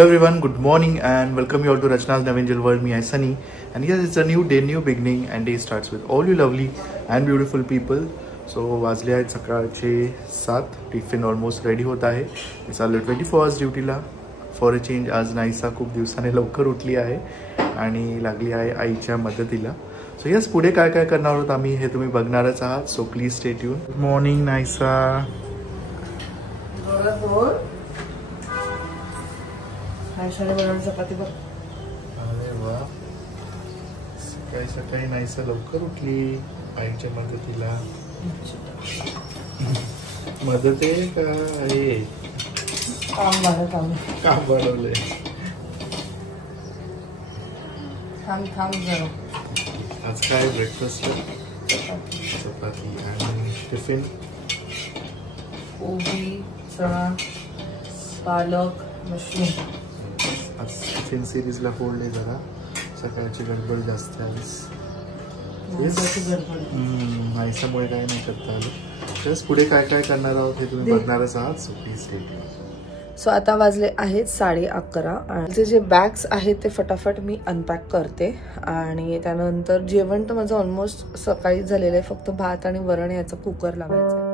Hello everyone, good morning and welcome you all to Rachna's Navangel World. Me, I Sunny, and yes, it's a new day, new beginning, and day starts with all you lovely and beautiful people. So वाजले आहेत सकाळचे 7. Tiffin almost ready होत आहे. मी चाललो 24 hours ड्युटीला. For a change आज नाईसा खूप दिवसाने लवकर उठली आहे आणि लागली आहे आईच्या मदतीला. सो यस, पुढे काय काय करणार आहोत आम्ही हे तुम्ही बघणारच आहात. So please stay tune. Good morning Naisa. चपाती बघ. अरे वा, सकाळी सकाळी नाईसा लवकर उठली आईच्या मदतीला. मदत आहे का आहे काम बनवले. आज काय ब्रेकफास्ट? चपाती आणि टिफिन कोबी, चणा, पालक, मशरूम. आज टिफिन सिरीजला फोडले जरा. सकाळची गडबड जास्त आहे. नाईसामुळे काय नाही करता आलं. जस्ट पुढे काय काय करणार आहोत हे तुम्ही बघणारच आहात. So please stay tune. So आता वाजले आहेत 11:30 आणि जे बॅग्स आहेत ते फटाफट मी अनपॅक करते आणि त्यानंतर जेवण तर माझं ऑलमोस्ट सकाळीच झालेलं आहे. फक्त भात आणि वरण याचा कुकर लावायचा आहे.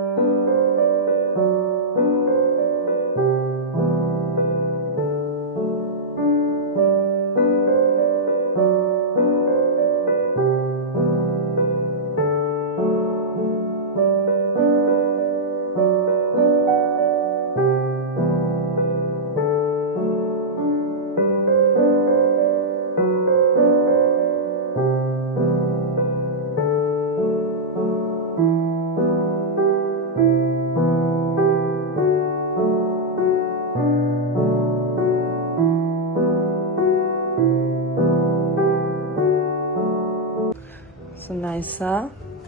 नाईसा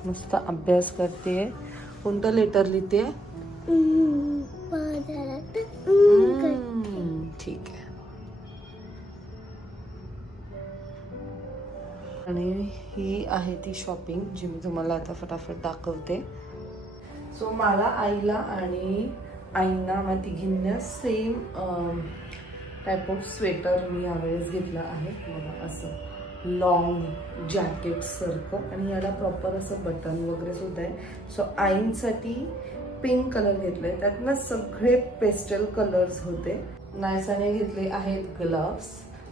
मस्त अभ्यास करते. कोणतं लेटर लिहिते? ठीक आहे. आणि ही आहे ती शॉपिंग जी मी तुम्हाला आता फटाफट दाखवते. सो मला, आईला आणि आईंना मला तिघींना सेम टाईप ऑफ स्वेटर मी यावेळेस घेतला आहे. बघा असं लॉंग जॅकेट सारखं आणि याला प्रॉपर असं बटन वगैरे सुद्धा आहे. सो आईंसाठी पिंक कलर घेतलाय. त्यातनं सगळे पेस्टल कलर्स होते. नायसाने घेतले आहेत ग्लव्स,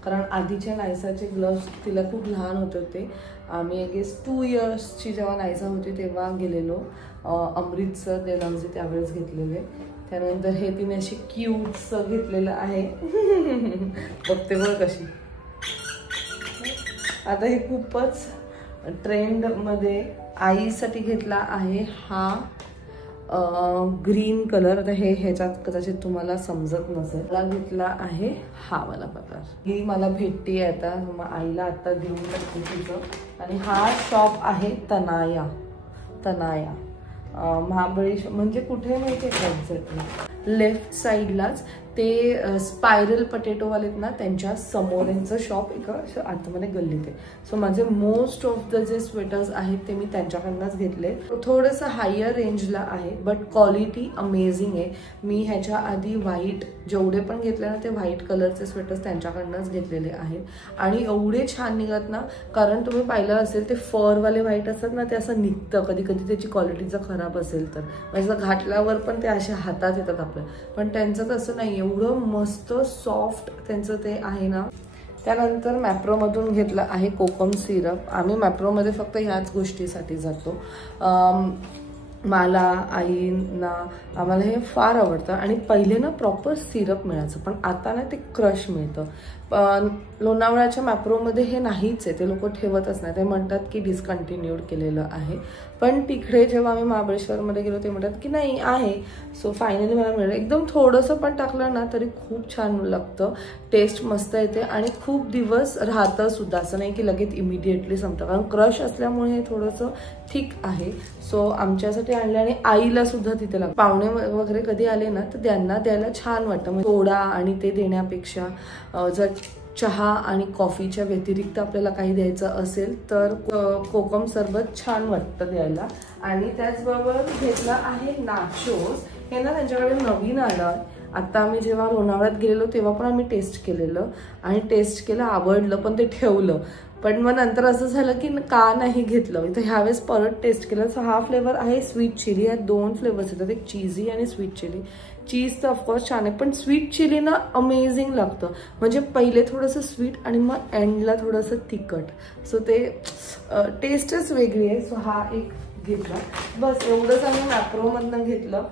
कारण आधीचे नायसाचे ग्लव्स तिला खूप लहान होते ते. आम्ही आय गेस 2 yearsची जेव्हा नायसा होती तेव्हा गेलेलो अमृतसर देलांजे, त्यावेळेस घेतलेले. त्यानंतर हे तिने अशी क्यूटचं घेतलेलं आहे. बघते बघ कशी. आता हे खूपच ट्रेंडमध्ये आईसाठी घेतला आहे हा ग्रीन कलर. आता हे ह्याच्यात कदाचित तुम्हाला समजत नसेल. मला घेतला आहे हा वाला प्रकार. ही मला भेटते आता, मग आईला आता देऊन टाकते तिचं. आणि हा शॉप आहे तनाया. महाबळेश्वर म्हणजे कुठे माहिती आहे का एक्झॅक्टली? लेफ्ट साईडलाच ते स्पायरल पटेटोवालेत ना, त्यांच्या समोर यांचं शॉप एका आतमध्ये गल्लीत आहे. सो माझे मोस्ट ऑफ द जे स्वेटर्स आहेत ते मी त्यांच्याकडनंच घेतले. थोडंसं हायर रेंजला आहे बट क्वालिटी अमेझिंग आहे. मी ह्याच्या आधी व्हाईट जेवढे पण घेतले ना ते व्हाईट कलरचे स्वेटर्स त्यांच्याकडनंच घेतलेले आहेत आणि एवढे छान निघत ना. कारण तुम्ही पाहिलं असेल ते फरवाले व्हाईट असतात ना, ते असं निघतं कधी कधी त्याची क्वालिटी जर खराब असेल तर. म्हणजे घातल्यावर पण ते असे हातात येतात आपल्या, पण त्यांचं तसं नाही. एवढं मस्त सॉफ्ट त्यांचं ते आहे ना. त्यानंतर मॅप्रोमधून घेतलं आहे कोकम सिरप. आम्ही मॅप्रोमध्ये फक्त ह्याच गोष्टीसाठी जातो. मला, आईंना, आम्हाला हे फार आवडतं. आणि पहिले ना प्रॉपर सिरप मिळायचं, पण आता ना ते क्रश मिळतं. लोणावळ्याच्या मॅप्रोमध्ये हे नाहीच आहे, ते लोक ठेवतच नाही. ते म्हणतात की डिस्कंटिन्यूड केलेलं आहे. पण तिकडे जेव्हा आम्ही महाबळेश्वरमध्ये गेलो ते म्हणतात की नाही आहे. सो फायनली मला मिळालं. एकदम थोडंसं पण टाकलं ना तरी खूप छान लागतं. टेस्ट मस्त येते आणि खूप दिवस राहतं सुद्धा. असं नाही की लगेच इमिडिएटली संपतं, कारण क्रश असल्यामुळे हे थोडंसं थिक आहे. सो आमच्यासाठी आणलं आणि आईला सुद्धा तिथे लागतं. पाहुणे वगैरे कधी आले ना तर त्यांना द्यायला छान वाटतं. म्हणजे सोडा आणि ते देण्यापेक्षा जर चहा आणि कॉफीच्या व्यतिरिक्त आपल्याला काही द्यायचं असेल तर कोकम सरबत छान वाटतं द्यायला. आणि त्याचबरोबर घेतला आहे नाचोस. हे ना त्यांच्याकडे नवीन आलं आता आम्ही जेव्हा लोणावळ्यात गेलेलो तेव्हा पण आम्ही टेस्ट केलेलं आणि टेस्ट केलं, आवडलं, पण ते ठेवलं. पण मग नंतर असं झालं की का नाही घेतलं. इथं ह्यावेळेस परत टेस्ट केलं. सो हा फ्लेवर आहे स्वीट चिली. ह्यात 2 फ्लेवर्स येतात, एक चीझी आणि स्वीट चिली. चीज तर ऑफकोर्स छान आहे, पण स्वीट चिली ना अमेझिंग लागतं. म्हणजे पहिले थोडंसं स्वीट आणि मग एंडला थोडंसं तिखट. सो ते टेस्टच वेगळी आहे. सो हा एक घेतला. बस एवढंच आम्ही मॅप्रोमधनं घेतलं.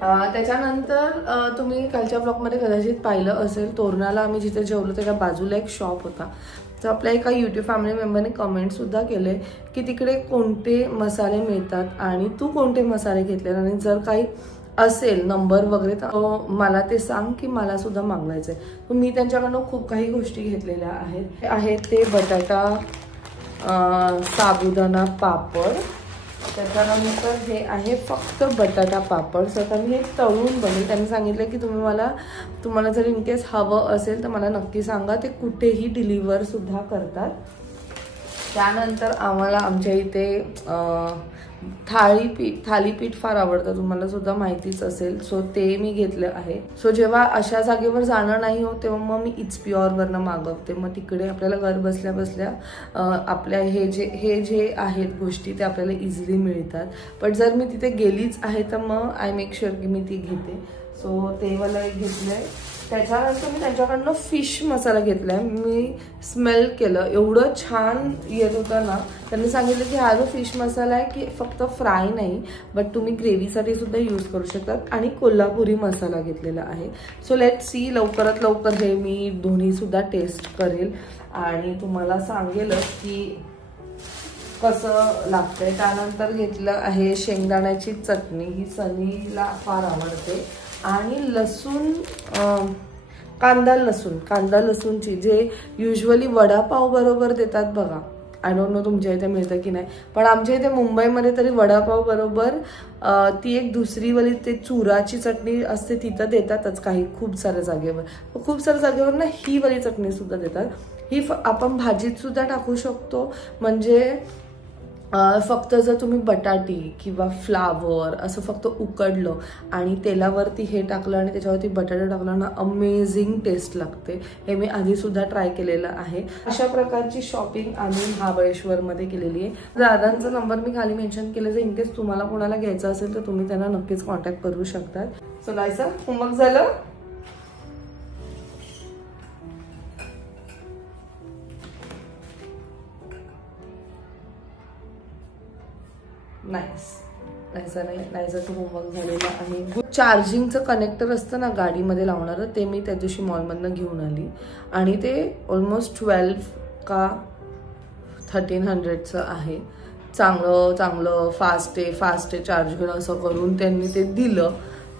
त्याच्यानंतर तुम्ही कालच्या ब्लॉगमध्ये कदाचित पाहिलं असेल, तोरणाला आम्ही जिथे जेवलो त्याच्या बाजूला एक शॉप होता. तर आपल्या एका यूट्यूब फॅमिली मेंबरने कमेंटसुद्धा केले की तिकडे कोणते मसाले मिळतात आणि तू कोणते मसाले घेतले, आणि जर काही असेल नंबर वगैरे तर मला ते सांग की मला सुद्धा मागवायचं आहे. मी त्यांच्याकडनं खूप काही गोष्टी घेतलेल्या आहेत. ते बटाटा साबुदाणा पापड. त्याच्यानंतर हे आहे फक्त बटाटा पापड. सो आता मी हे तळून बनेल. त्यांनी सांगितलं की तुम्हाला जर इनकेस हवं असेल तर मला नक्की सांगा, ते कुठेही डिलिव्हर सुद्धा करतात. त्यानंतर आम्हाला आमच्या इथे थालीपीठ फार आवडतं, तुम्हाला सुद्धा माहितीच असेल. सो ते मी घेतलं आहे. सो जेव्हा अशा जागेवर जाणं नाही होत तेव्हा मग मी इट्स प्युअरवरनं मागवते. मग तिकडे आपल्याला घर बसल्या बसल्या आपल्या हे जे आहेत गोष्टी ते आपल्याला इझिली मिळतात. पण जर मी तिथे गेलीच आहे तर मग आय मेक शुअर की मी ती घेते. सो ते मला एक घेतलं आहे. त्याच्यानंतर मी त्यांच्याकडनं फिश मसाला घेतला आहे. मी स्मेल केलं, एवढं छान येत होतं ना. त्यांनी सांगितलं की हा जो फिश मसाला आहे की फक्त फ्राय नाही बट तुम्ही ग्रेव्हीसाठी सुद्धा यूज करू शकतात. आणि कोल्हापुरी मसाला घेतलेला आहे. सो लेट सी, लवकरात लवकर हे मी दोन्हीसुद्धा टेस्ट करेल आणि तुम्हाला सांगेलच की कसं लागतंय. त्यानंतर घेतलं आहे शेंगदाण्याची चटणी. ही सनीला फार आवडते. आणि लसूण, कांदा लसूणची जे युजली वडापाव बरोबर देतात बघा. आय डोंट नो तुमच्या इथे मिळतं की नाही, पण आमच्या इथे मुंबईमध्ये तरी वडापाव बरोबर ती एक दुसरीवाली ते चुराची चटणी असते तिथं देतातच. खूप साऱ्या जागेवर ना ही वाली चटणी सुद्धा देतात. ही आपण भाजीत सुद्धा टाकू शकतो. म्हणजे फक्त जर तुम्ही बटाटी किंवा फ्लावर असं फक्त उकडलं आणि तेलावरती हे टाकलं आणि त्याच्यावरती बटाटा टाकला ना, अमेझिंग टेस्ट लागते. हे मी आधीसुद्धा ट्राय केलेलं आहे. अशा प्रकारची शॉपिंग आम्ही महाबळेश्वरमध्ये केलेली आहे. दादांचा नंबर मी खाली मेन्शन केले. इनकेस तुम्हाला कोणाला घ्यायचं असेल तर तुम्ही त्यांना नक्कीच कॉन्टॅक्ट करू शकतात. सो नाहीसं होमवर्क झालं. नाईसचं होमवर्क झालेलं आहे. चार्जिंगचं कनेक्टर असतं ना गाडीमध्ये लावणारं, ते मी त्या दिवशी मॉलमधनं घेऊन आली आणि ते ऑलमोस्ट 12 का 1300चं आहे. चांगलं फास्ट आहे चार्ज घेणं असं करून त्यांनी ते दिलं.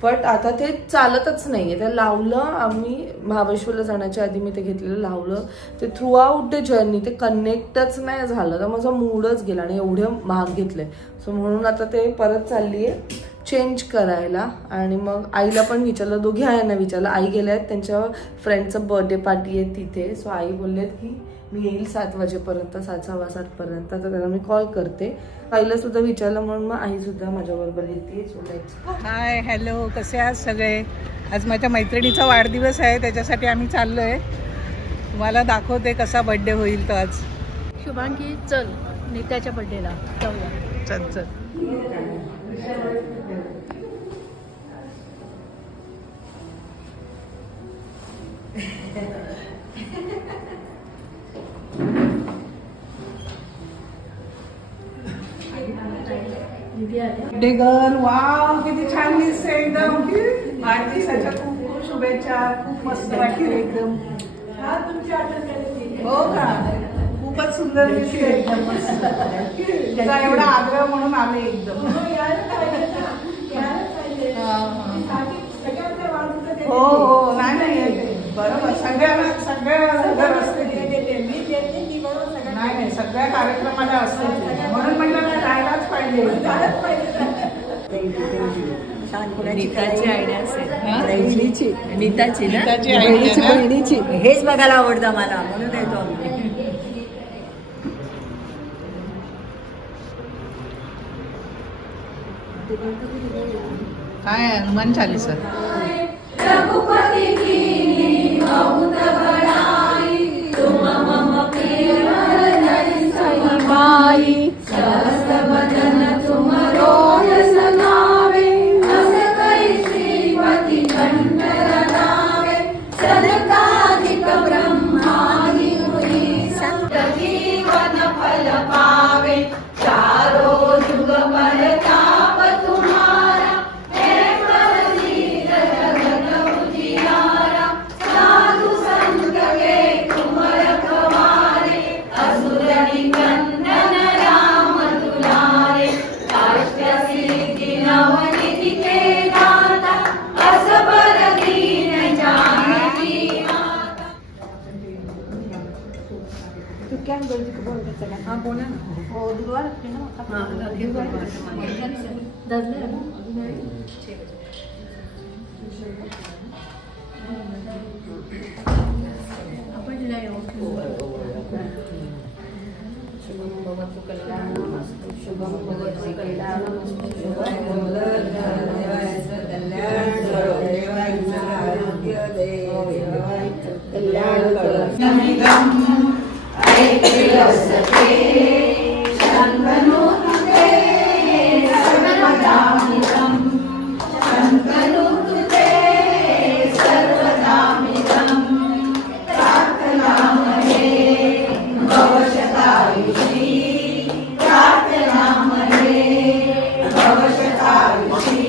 बट आता ते चालतच नाही आहे. ते लावलं आम्ही महाबळेश्वरला जाण्याच्या आधी मी ते घेतलेलं, लावलं ते थ्रू आउट द जर्नी ते कनेक्टच नाही झालं. तर माझा मूडच गेला आणि एवढे महाग घेतले. सो म्हणून आता ते परत चालली आहे चेंज करायला. आणि मग आईला पण विचारलं, दोघी आयांना विचारलं. आई गेल्या आहेत, त्यांच्या फ्रेंडचं बर्थडे पार्टी आहे तिथे. सो आई बोललेत की मी येईल 7 वाजेपर्यंत, 7:15 पर्यंत. तर त्याला मी कॉल करते. आईला सुद्धा विचारलं म्हणून मग आई सुद्धा माझ्याबरोबर येते. So let's go. High, hello, कसे आहात सगळे? आज माझ्या मैत्रिणीचा वाढदिवस आहे, त्याच्यासाठी आम्ही चाललोय. तुम्हाला दाखवते कसा बर्थडे होईल. तर आज शुभांगी चल नीताच्या बर्थडेला जाऊया. चल बर्थडे गर्ल. वाव, किती छान दिसते एकदम. वाढदिवसाच्या खूप खूप शुभेच्छा. खूप मस्त वाटते एकदम. हो का? खूपच सुंदर दिसते एकदम मस्त. त्याचा एवढा आग्रह म्हणून आले एकदम. हो नाही बरोबर. सगळ्या असते नाही सगळ्या कार्यक्रमाला असते. म्हणून म्हटलं नाही राहायलाच पाहिजे. नीताची आयडिया असेल. नीताची बहिणीची हेच बघायला आवडतं मला, म्हणून येतो आम्ही. काय हनुमान चालीसा. रघुपति कीन्ही बहुत बड़ाई, तुम मम प्रिय भरत सही भाई। सहस बदन तुम रोज सगावे, अस कई श्रीपति कंठ रटावे। सनकादिक ब्रह्मादि मुनि संत जीवन फल पावे, चारों जुग परताप तुम्हारा। है प्रसिद्ध जगत उजियारा, साधु संत के तुम रखवारे। असुर निकंदन राम दुलारे, अष्ट सिद्धि नवनिधि के दाता। असबर दीन जानकी माता। तू क्या बोलती को बोल सकता है? हाँ बोला ना। वो दुआ रखते ना। हाँ दस आपण लायो शुभम भवतु कल्याणमस्तु, शुभम भवतु कल्याणमस्तु, शुभम भवतु कल्याण करो, देवांचा आरोग्य दे, देवांचा कल्याण करो। निगम ऐकले असते शंकनो तुते सर्वदा निगम, शंकनो तुते सर्वदा निगम। प्रार्थना महे भवशतायुषी, प्रार्थना महे भवशतायुषी।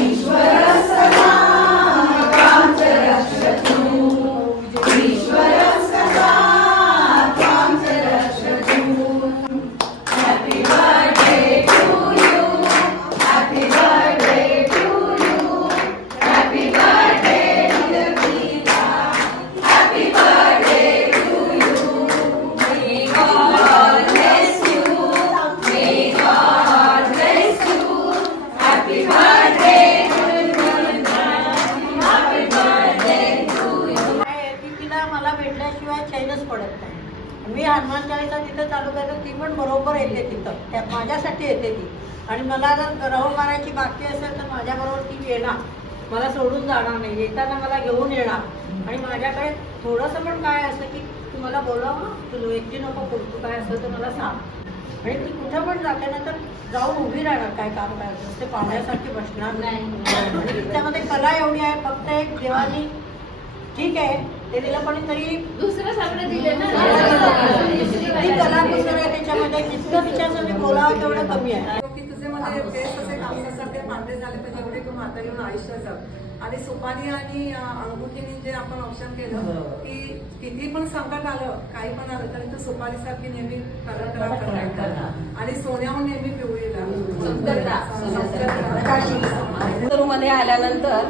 ईश्वर सदा त्वां च रक्षतु, ईश्वर सदा त्वां च रक्षतु। Happy birthday to you, happy birthday to you, happy birthday dear Geeta, happy birthday to you. May God bless you, may God bless you, happy birthday dear Geeta, happy birthday to you. तिला मला भेटल्याशिवाय चैनच पडत नाही. मी हनुमान चालीसा तिथं चालू करतो, ती पण बरोबर येते तिथं, त्या माझ्यासाठी येते ती. आणि मला जर रहो मारायची बाकी असेल तर माझ्याबरोबर ती येणार, मला सोडून जाणार नाही, येताना मला घेऊन येणार. आणि माझ्याकडे थोडंसं पण काय असं की तू मला बोलाव, तू एकटी नको तू काय असं तर मला सांग. आणि ती कुठं पण जाते ना तर जाऊन उभी राहणार, काय काम करायचं ते पाहण्यासारखी बसणार नाही. आणि तिच्यामध्ये कला एवढी आहे, फक्त एक देवानी ठीक आहे ते दिलं पण तरी दुसरं सगळं दिले ना, ती कला कुसर आहे त्याच्यामध्ये. जितकं तिच्यासाठी बोलावं तेवढं कमी आहे. की तुझे मध्ये तेच असे कामसारखे पांढरे झाले तर एवढे तू म्हातारी येऊन आयुष्य जग. आणि सुपारी आणि अंगुठीने जे आपण ऑप्शन केलं की किती पण संकट आलं काही पण आलं तरी तू सुपारी सारखी नेहमी करत आणि सोन्याहून नेहमी पिवळी मध्ये आल्यानंतर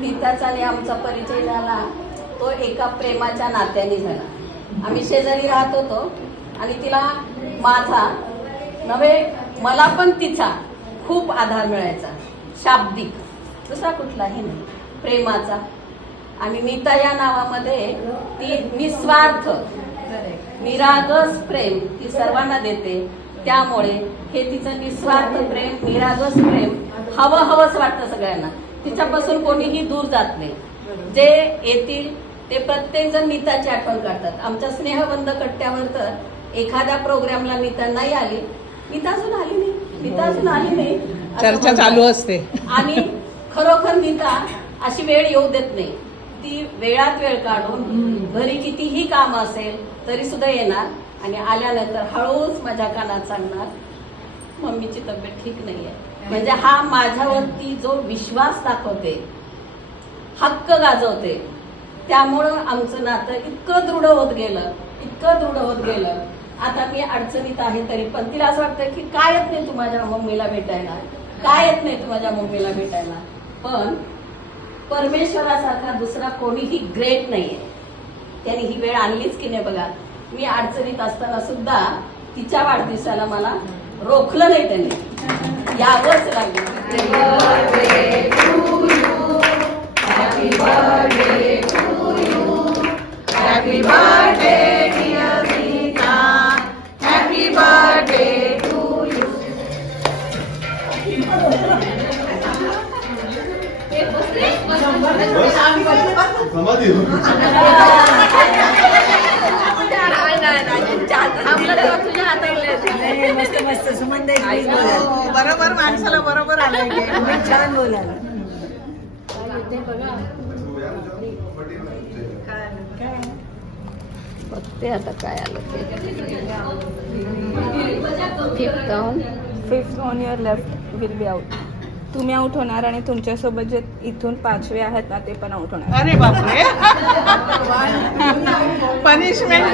नीताचा आणि आमचा परिचय झाला तो एका प्रेमाच्या नात्याने झाला. आम्ही शेजारी राहत होतो आणि तिला माझा नव्हे मला पण तिचा खूप आधार मिळायचा, शाब्दिक दुसरा कुठलाही नाही, प्रेमाचा. आणि नीता या नावामध्ये ती निस्वार्थ निरागस प्रेम ती सर्वांना देते. त्यामुळे हे तिचं निस्वार्थ प्रेम, निरागस प्रेम हवंच वाटतं सगळ्यांना. तिच्यापासून कोणीही दूर जात नाही. जे येतील ते प्रत्येक जण नीताची आठवण काढतात. आमच्या स्नेहबंध कट्ट्यावर तर एखाद्या प्रोग्रामला नीता नाही आली, नीता अजून आली नाही, नीता अजून आली नाही चर्चा चालू असते. आणि खरोखर नीता अशी वेळ येऊ देत नाही. ती वेळात वेळ काढून घरी कितीही काम असेल तरी सुद्धा येणार आणि आल्यानंतर हळूच माझ्या कानात सांगणार मम्मीची तब्येत ठीक नाहीये. म्हणजे हा माझ्यावरती जो विश्वास दाखवते, हक्क गाजवते, त्यामुळं आमचं नातं इतकं दृढ होत गेलं, इतकं दृढ होत गेलं. आता मी अडचणीत आहे तरी पण तिला असं वाटतं की काय येत नाही तू माझ्या मम्मीला भेटायला, काय येत नाही तू माझ्या मम्मीला भेटायला. पण परमेश्वरासारखा दुसरा कोणीही ग्रेट नाहीये. त्यांनी ही वेळ आणलीच की नाही बघा. मी अडचणीत असताना सुद्धा तिच्या वाढदिवसाला मला रोखलं नाही त्यांनी, यावंच लागलं. Happy birthday to you, happy birthday dear Geeta, happy birthday to you. बरोबर माणसाला बरोबर आलं छान बोलायला. बघते आता काय आलं ते. Fifth on your left will be out. तुम्ही आउट होणार आणि तुमच्यासोबत जे इथून 5वे आहेत ना ते पण आउट होणार. अरे बापरे. पनिशमेंट.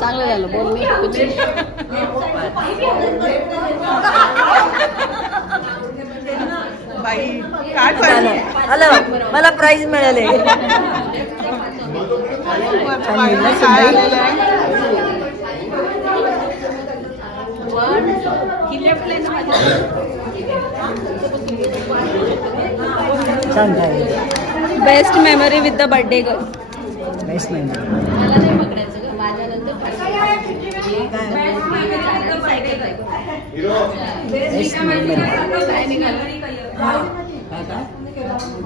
चांगलं झालं बोलणे. बाई काय आलं मला प्राइज मिळाले. काय आलेलं आहे. छान झालं. Best memory with the birthday girl. Best memory. मला नाही पकडायचं ग, माझ्यानंतर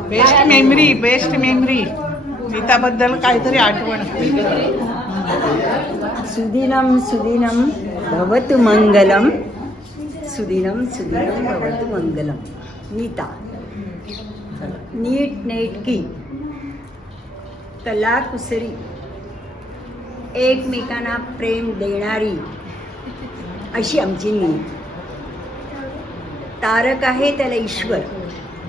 बेस्ट मेमरी. Best memory. नीताबद्दल काहीतरी आठवण. सुदिनम सुदिनम भवतु मंगलम. सुदिनम सुदिनम भवतु मंगलम. नीता नीट नेटकी कलाकुसरी एकमेकांना प्रेम देणारी अशी आमची नीट. तारक आहे त्याला ईश्वर.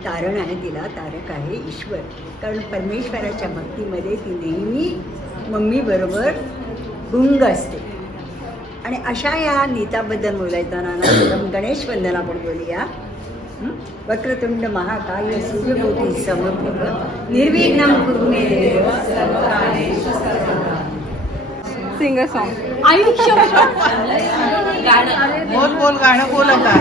तारण आहे तिला, तारक आहे ईश्वर. कारण परमेश्वराच्या भक्तीमध्ये ती नेहमी मम्मी बरोबर गुंग असते. आणि अशा या नीताबद्दल बोलायताना गणेश वंदन आपण बोलूया. वक्रतुंड महाकाय सूर्यकोटी समप्रभ निर्विघ्नं कुरु मे देव सर्वकार्येषु सर्वदा. Singer song. बोल बोल गाणं बोल आता.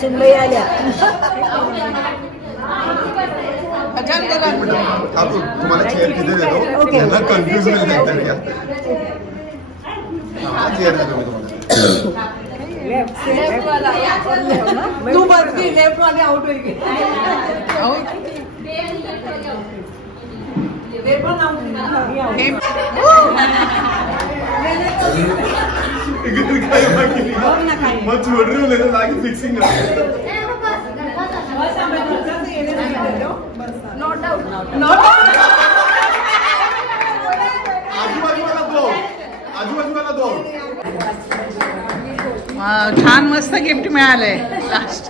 सुनबाई आल्या. तुम्हाला चेअर किती देतो त्यांना कन्फ्युज नाही चेअर देतो मी तुम्हाला. तू बघ लेफ्ट वाले आउट होईल. मग छोड़ रही हूँ लागे फिक्सिंग. आजूबाजूला दो. छान मस्त गिफ्ट मिळालंय. लास्ट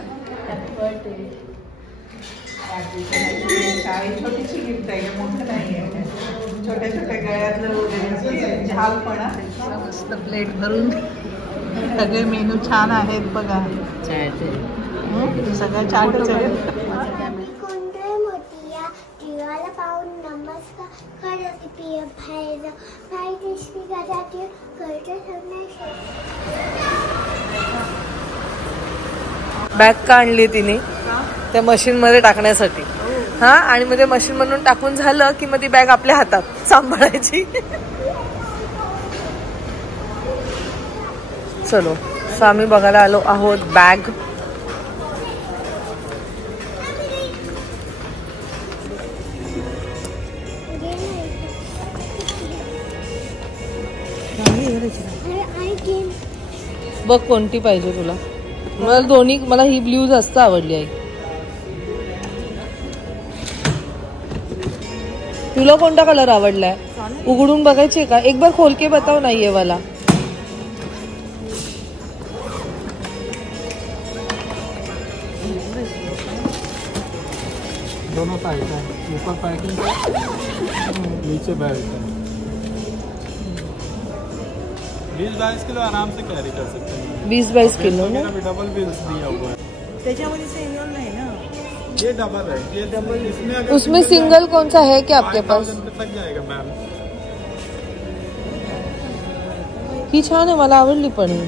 छोटीशी गिफ्ट आहे, मोठं नाही आहे. छोट्या छोट्या गळ्यातलं वगैरे झालपणा. मस्त प्लेट भरून सगळे मेनू छान आहेत बघा. सगळं छानच आहे. जीवाला पाहून नमस्कार करत पिय बाहेर काही कृष्णी घरातील घरच्या बॅग का आणली तिने त्या मशीन मध्ये टाकण्यासाठी. हा आणि मग ते मशीन मधून टाकून झालं की मग ती बॅग आपल्या हातात सांभाळायची. चलो सो आम्ही बघायला आलो आहोत बॅग. बघ कोणती पाहिजे तुला. मला दोन्ही, मला ही ब्ल्यू जास्त आवडली आहे. तुला कोणता कलर आवडलाय उघडून बघायचे का. एक बार खोल के बताओ ना ये वाला. दोनों साइड है, ऊपर पैकिंग नीचे बैग है. 20-22 किलो आराम से कैरी कर सकते हैं. 20-22 किलो ना. डबल व्हील्स दिया हुआ है. त्याच्यामध्ये सिंगल नाही ना. ये डबल है. ये डबल. इसमें अगर उसमें सिंगल कौन सा है क्या आपके पास. तक जाएगा मैम. ही छान आहे, मला आवडली पण ही.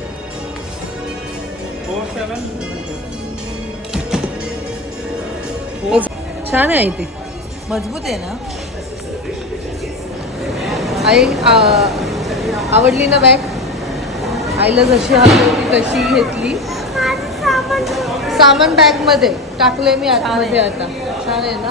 47 छान आहे ती, मजबूत आहे ना. आई आवडली ना बॅग. आईला जशी हवी होती तशी घेतली. सामान बॅग मध्ये टाकले मी आतमध्ये. आता छान आहे ना.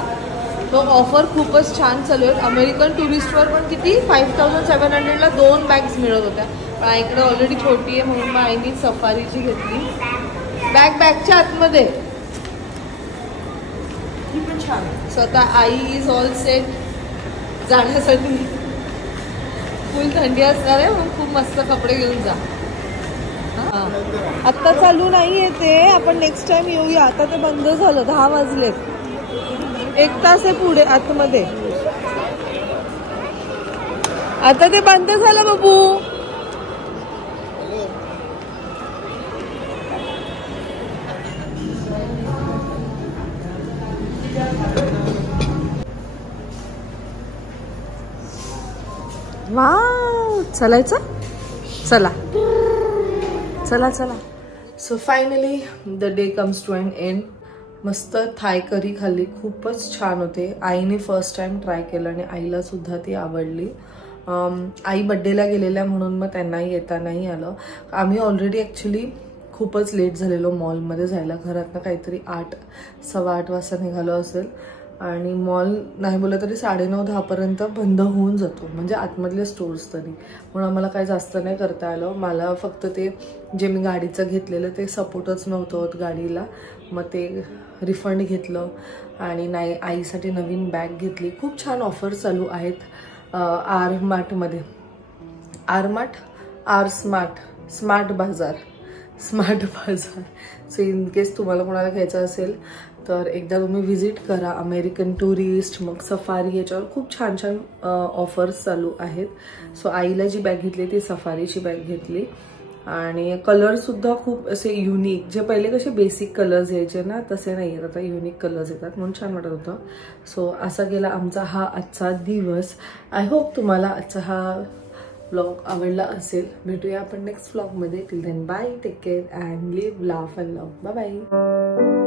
तो ऑफर खूपच छान चालू आहे. अमेरिकन टुरिस्टवर पण किती 5700ला 2 बॅग्स मिळत होत्या. पण आईकडे ऑलरेडी छोटी आहे म्हणून मग आईनी सफारीची घेतली. बॅगच्या आतमध्ये ही पण छान. स्वतः आई इज ऑल सेट जाण्यासाठी. फुल थंडी असणार आहे म्हणून खूप मस्त कपडे घेऊन जा. आत्ता चालू नाही आहे ते. आपण नेक्स्ट टाइम येऊया. आता ते बंद झालं. 10 वाजलेत. 1 तास आहे पुढे आतमध्ये. आता ते बंद झालं बाबू. वाव चलायचं. चला चला चला. So finally the day comes to an end. मस्त थाय करी खाल्ली. खूपच छान होते. आईने फर्स्ट टाइम ट्राय केलं आणि आईला सुद्धा ती आवडली. आई बड्डेला गेलेल्या म्हणून मग त्यांनाही येता नाही आलं. आम्ही ऑलरेडी ॲक्च्युली खूपच लेट झालेलो मॉलमध्ये जायला. घरातनं काहीतरी 8 सव्वा 8 वाजता निघालो असेल. आणि मॉल नाही बोललं तरी 9:30-10 पर्यंत बंद होऊन जातो. म्हणजे आतमधले स्टोर्स तरी. म्हणून आम्हाला काही जास्त नाही करता आलं. मला फक्त ते जे मी गाडीचं घेतलेलं ते सपोर्टच नव्हतं होत गाडीला. मग ते रिफंड घेतलं. आणि नाही आईसाठी नवीन बॅग घेतली. खूप छान ऑफर चालू आहेत आर मार्टमध्ये. आर मार्ट आर स्मार्ट बाजार. सो इन केस तुम्हाला कोणाला घ्यायचं असेल तर एकदा तुम्ही व्हिजिट करा. अमेरिकन टुरिस्ट मग सफारी याच्यावर खूप छान छान ऑफर्स चालू आहेत. सो आईला जी बॅग घेतली ती सफारीची बॅग घेतली. आणि कलरसुद्धा खूप असे युनिक. जे पहिले कसे बेसिक कलर्स यायचे ना तसे नाही आहेत. आता युनिक कलर्स येतात म्हणून छान वाटत होतं. सो असा गेला आमचा हा आजचा दिवस. आय होप तुम्हाला आजचा हा व्लॉग आवडला असेल. भेटूया आपण नेक्स्ट व्लॉगमध्ये. Till then bye. Take care and live laugh and love. Bye bye.